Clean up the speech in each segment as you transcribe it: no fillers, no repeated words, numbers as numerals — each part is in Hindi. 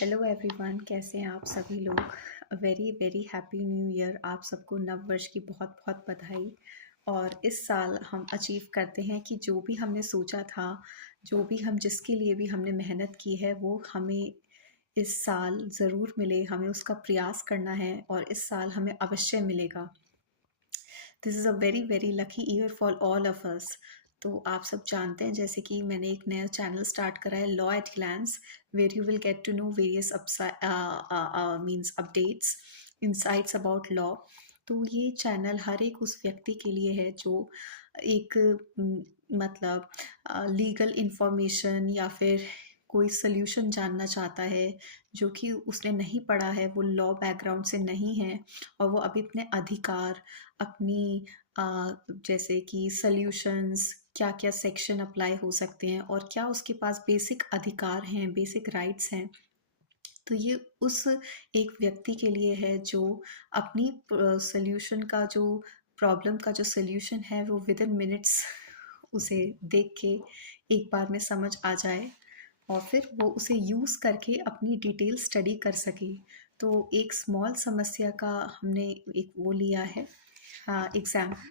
हेलो एवरीवन, कैसे हैं आप सभी लोग। Very very happy new year. आप सबको नव वर्ष की बहुत बहुत बधाई। और इस साल हम अचीव करते हैं कि जो भी हमने सोचा था, जो भी हम जिसके लिए भी हमने मेहनत की है, वो हमें इस साल ज़रूर मिले। हमें उसका प्रयास करना है और इस साल हमें अवश्य मिलेगा। This is a very very lucky year for all of us. तो आप सब जानते हैं, जैसे कि मैंने एक नया चैनल स्टार्ट करा है, law at glance, where you will get to know various means updates, insights about law. तो ये चैनल हर एक उस व्यक्ति के लिए है जो एक मतलब लीगल इंफॉर्मेशन या फिर कोई सोल्यूशन जानना चाहता है, जो कि उसने नहीं पढ़ा है, वो लॉ बैकग्राउंड से नहीं है और वो अभी अपने अधिकार, अपनी जैसे कि सॉल्यूशंस, क्या-क्या सेक्शन अप्लाई हो सकते हैं और क्या उसके पास बेसिक अधिकार हैं, बेसिक राइट्स हैं। तो ये उस एक व्यक्ति के लिए है जो अपनी सॉल्यूशन का जो प्रॉब्लम का जो सॉल्यूशन है वो विद इन मिनट्स उसे देख के एक बार में समझ आ जाए और फिर वो उसे यूज़ करके अपनी डिटेल स्टडी कर सके। तो एक स्मॉल समस्या का हमने एक वो लिया है एग्जाम्पल,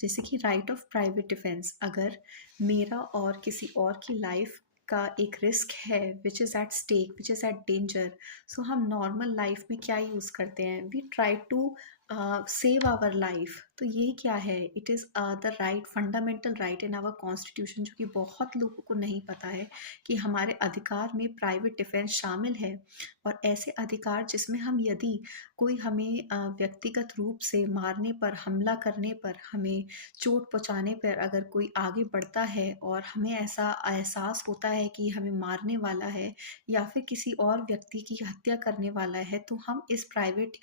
जैसे कि राइट ऑफ प्राइवेट डिफेंस। अगर मेरा और किसी और की लाइफ का एक रिस्क है which is at stake, which is at danger, so हम नॉर्मल लाइफ में क्या यूज़ करते हैं, we try to save our life. तो ये क्या है, it is the right, fundamental right in our constitution, जो कि बहुत लोगों को नहीं पता है कि हमारे अधिकार में प्राइवेट डिफेंस शामिल है। और ऐसे अधिकार जिसमें हम यदि कोई हमें व्यक्तिगत रूप से मारने पर, हमला करने पर, हमें चोट पहुँचाने पर अगर कोई आगे बढ़ता है और हमें ऐसा एहसास होता है कि हमें मारने वाला है या फिर किसी और व्यक्ति की हत्या करने वाला है, तो हम इस प्राइवेट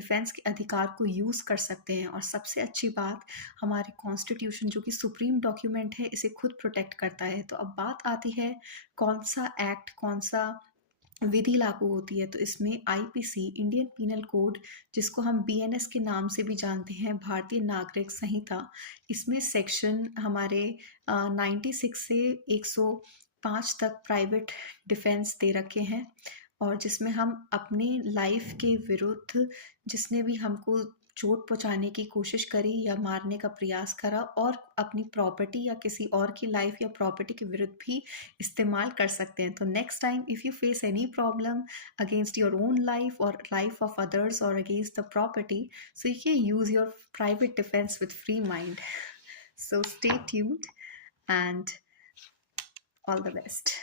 डिफेंस के अधिकार को यूज़ कर सकते हैं। और सबसे अच्छी बात, हमारे कॉन्स्टिट्यूशन जो कि सुप्रीम डॉक्यूमेंट है, इसे खुद प्रोटेक्ट करता है। तो अब बात आती है कौन सा एक्ट, कौन सा विधि लागू होती है। तो इसमें आईपीसी, इंडियन पीनल कोड, जिसको हम बीएनएस के नाम से भी जानते हैं, भारतीय नागरिक संहिता, इसमें सेक्शन हमारे 96 से 105 तक प्राइवेट डिफेंस दे रखे हैं। और जिसमें हम अपने लाइफ के विरुद्ध, जिसने भी हमको चोट पहुँचाने की कोशिश करी या मारने का प्रयास करा, और अपनी प्रॉपर्टी या किसी और की लाइफ या प्रॉपर्टी के विरुद्ध भी इस्तेमाल कर सकते हैं। तो next time if you face any problem against your own life और लाइफ ऑफ अदर्स और against the property, so you can use your private defense with free mind. So stay tuned and all the best.